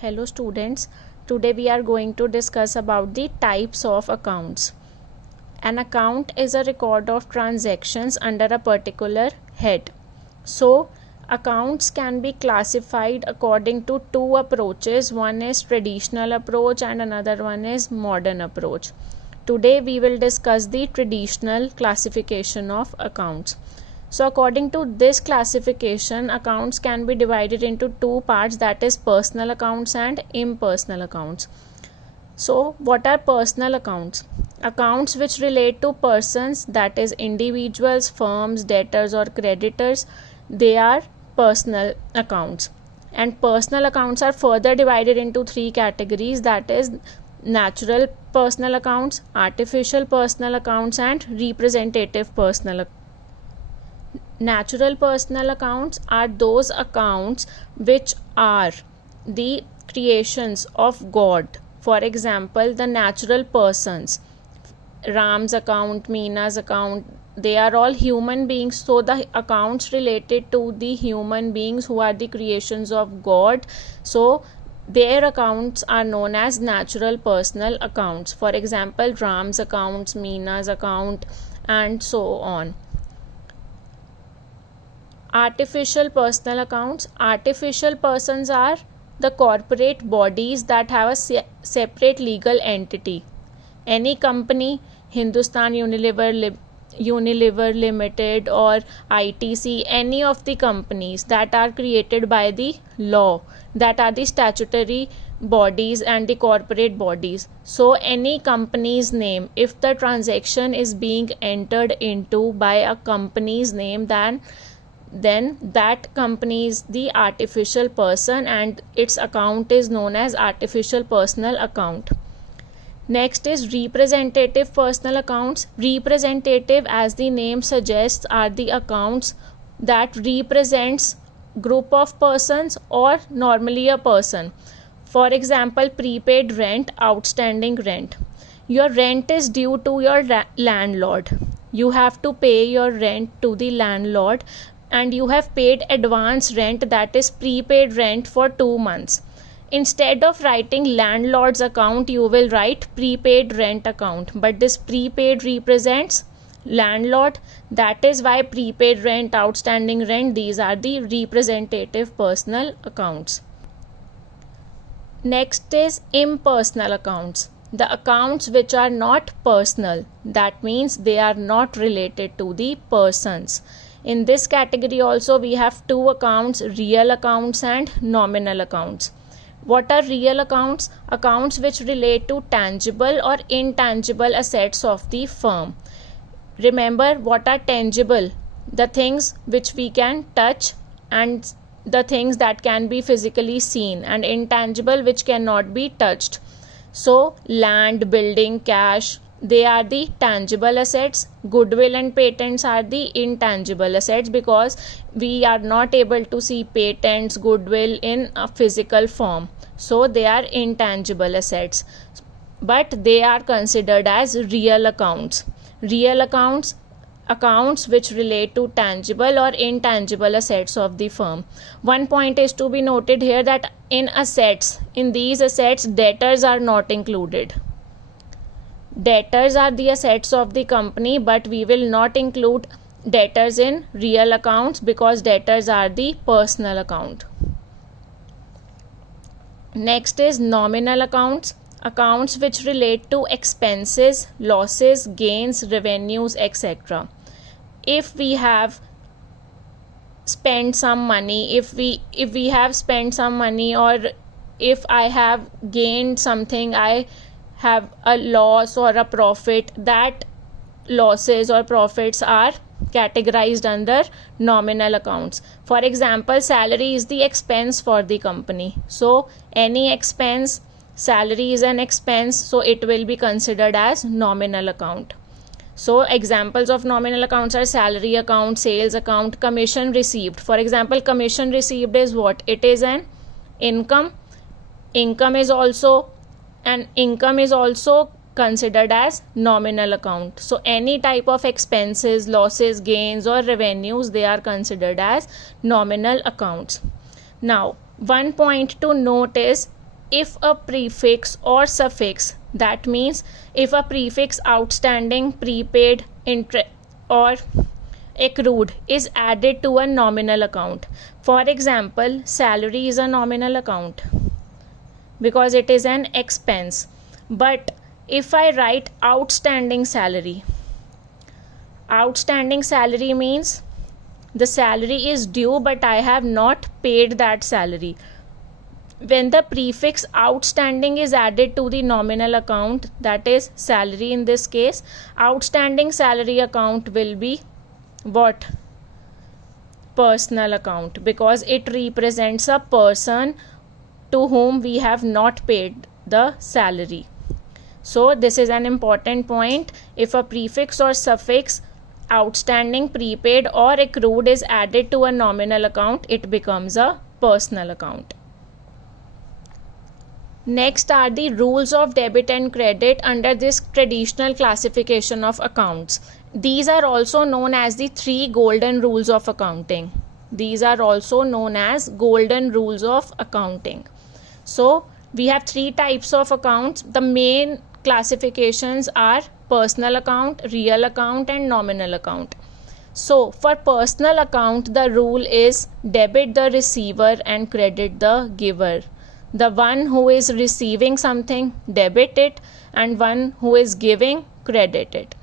Hello students, today we are going to discuss about the types of accounts. An account is a record of transactions under a particular head. So, accounts can be classified according to two approaches. One is traditional approach and another one is modern approach. Today we will discuss the traditional classification of accounts. So according to this classification, accounts can be divided into two parts, that is personal accounts and impersonal accounts. So what are personal accounts? Accounts which relate to persons, that is individuals, firms, debtors or creditors, they are personal accounts. And personal accounts are further divided into three categories, that is natural personal accounts, artificial personal accounts and representative personal accounts. Natural personal accounts are those accounts which are the creations of God. For example, the natural persons, Ram's account, Meena's account, they are all human beings. So the accounts related to the human beings who are the creations of God, so their accounts are known as natural personal accounts. For example, Ram's accounts, Meena's account and so on. Artificial personal accounts. Artificial persons are the corporate bodies that have a separate legal entity. Any company, Hindustan Unilever Limited or ITC, any of the companies that are created by the law, that are the statutory bodies and the corporate bodies. So any company's name, if the transaction is being entered into by a company's name, then that company is the artificial person and its account is known as artificial personal account. Next is representative personal accounts. Representative, as the name suggests, are the accounts that represents group of persons or normally a person. For example, prepaid rent, outstanding rent. Your rent is due to your landlord. You have to pay your rent to the landlord and you have paid advance rent, that is prepaid rent, for 2 months. Instead of writing landlord's account, you will write prepaid rent account, but this prepaid represents landlord. That is why prepaid rent, outstanding rent, these are the representative personal accounts. Next is impersonal accounts. The accounts which are not personal, that means they are not related to the persons. In this category also we have two accounts, real accounts and nominal accounts. What are real accounts? Accounts which relate to tangible or intangible assets of the firm. Remember, what are tangible? The things which we can touch and the things that can be physically seen, and intangible which cannot be touched. So land, building, cash, they are the tangible assets. Goodwill and patents are the intangible assets because we are not able to see patents, goodwill in a physical form. So they are intangible assets, but they are considered as real accounts. Real accounts, accounts which relate to tangible or intangible assets of the firm. One point is to be noted here, that in these assets, debtors are not included. Debtors are the assets of the company, but we will not include debtors in real accounts because debtors are the personal account. Next is nominal accounts. Accounts which relate to expenses, losses, gains, revenues, etc. If we have spent some money, if we have spent some money, or if I have gained something, I have a loss or a profit, that losses or profits are categorized under nominal accounts. For example, salary is the expense for the company. So any expense, salary is an expense, so it will be considered as nominal account. So examples of nominal accounts are salary account, sales account, commission received. For example, commission received is what? It is an income. Income is also considered as nominal account. So any type of expenses, losses, gains or revenues, they are considered as nominal accounts. Now, one point to note is if a prefix or suffix, that means if a prefix outstanding, prepaid, or accrued is added to a nominal account. For example, salary is a nominal account because it is an expense. But if I write outstanding salary means the salary is due but I have not paid that salary. When the prefix outstanding is added to the nominal account, that is salary in this case, outstanding salary account will be what? Personal account, because it represents a person to whom we have not paid the salary. So this is an important point. If a prefix or suffix outstanding, prepaid, or accrued is added to a nominal account, it becomes a personal account. Next are the rules of debit and credit under this traditional classification of accounts. These are also known as the 3 golden rules of accounting. So we have 3 types of accounts. The main classifications are personal account, real account, and nominal account. So for personal account, the rule is debit the receiver and credit the giver. The one who is receiving something, debit it, and one who is giving, credit it.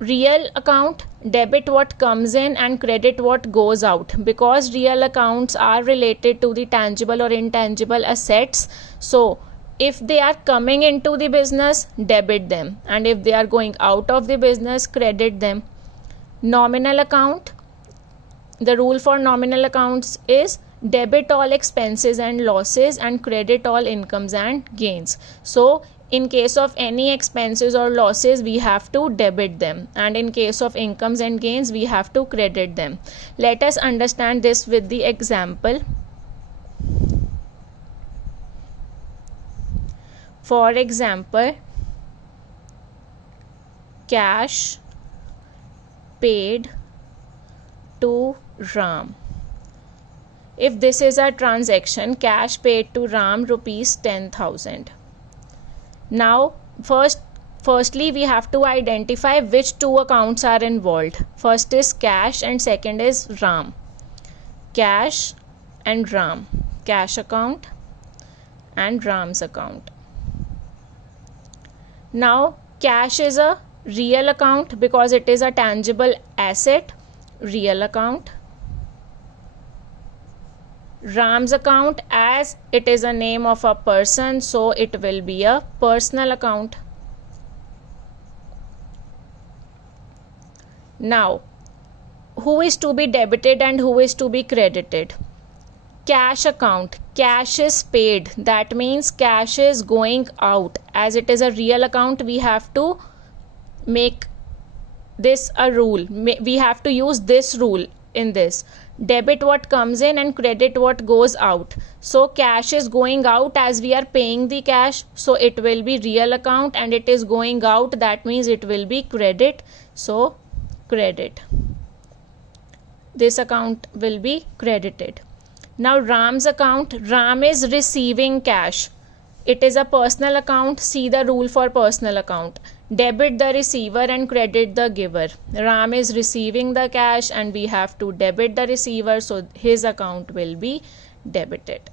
Real account, debit what comes in and credit what goes out, because real accounts are related to the tangible or intangible assets. So if they are coming into the business, debit them, and if they are going out of the business, credit them. Nominal account, the rule for nominal accounts is debit all expenses and losses and credit all incomes and gains. So in case of any expenses or losses, we have to debit them, and in case of incomes and gains, we have to credit them. Let us understand this with the example. For example, cash paid to Ram. If this is a transaction, cash paid to Ram rupees 10,000. Now firstly we have to identify which 2 accounts are involved. First is cash and second is Ram. Cash and Ram. Cash account and Ram's account. Now cash is a real account because it is a tangible asset, real account. Ram's account, as it is a name of a person, so it will be a personal account. Now, who is to be debited and who is to be credited? Cash account, cash is paid, that means cash is going out. As it is a real account, we have to make this a rule. We have to use this rule in this. Debit what comes in and credit what goes out. So cash is going out as we are paying the cash, so it will be real account, and it is going out, that means it will be credit, so credit. This account will be credited. Now Ram's account, Ram is receiving cash. It is a personal account. See the rule for personal account. Debit the receiver and credit the giver. Ram is receiving the cash and we have to debit the receiver, so his account will be debited.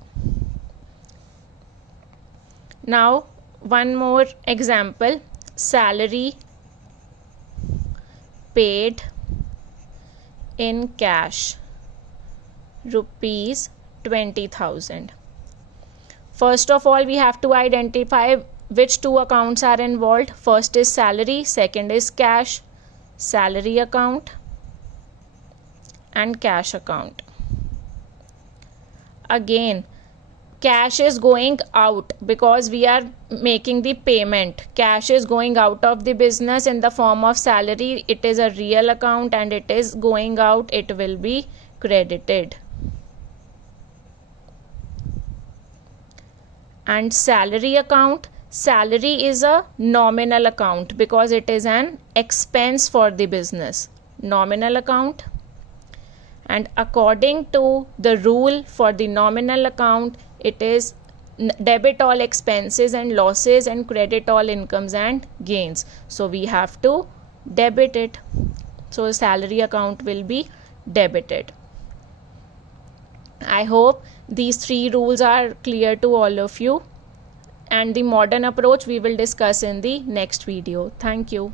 Now one more example. Salary paid in cash rupees 20,000. First of all, we have to identify which 2 accounts are involved. First is salary, second is cash, salary account and cash account. Again, cash is going out because we are making the payment. Cash is going out of the business in the form of salary. It is a real account and it is going out. It will be credited. And salary account, salary is a nominal account because it is an expense for the business. Nominal account. And according to the rule for the nominal account, it is debit all expenses and losses and credit all incomes and gains. So we have to debit it. So salary account will be debited. I hope these 3 rules are clear to all of you, and the modern approach we will discuss in the next video. Thank you.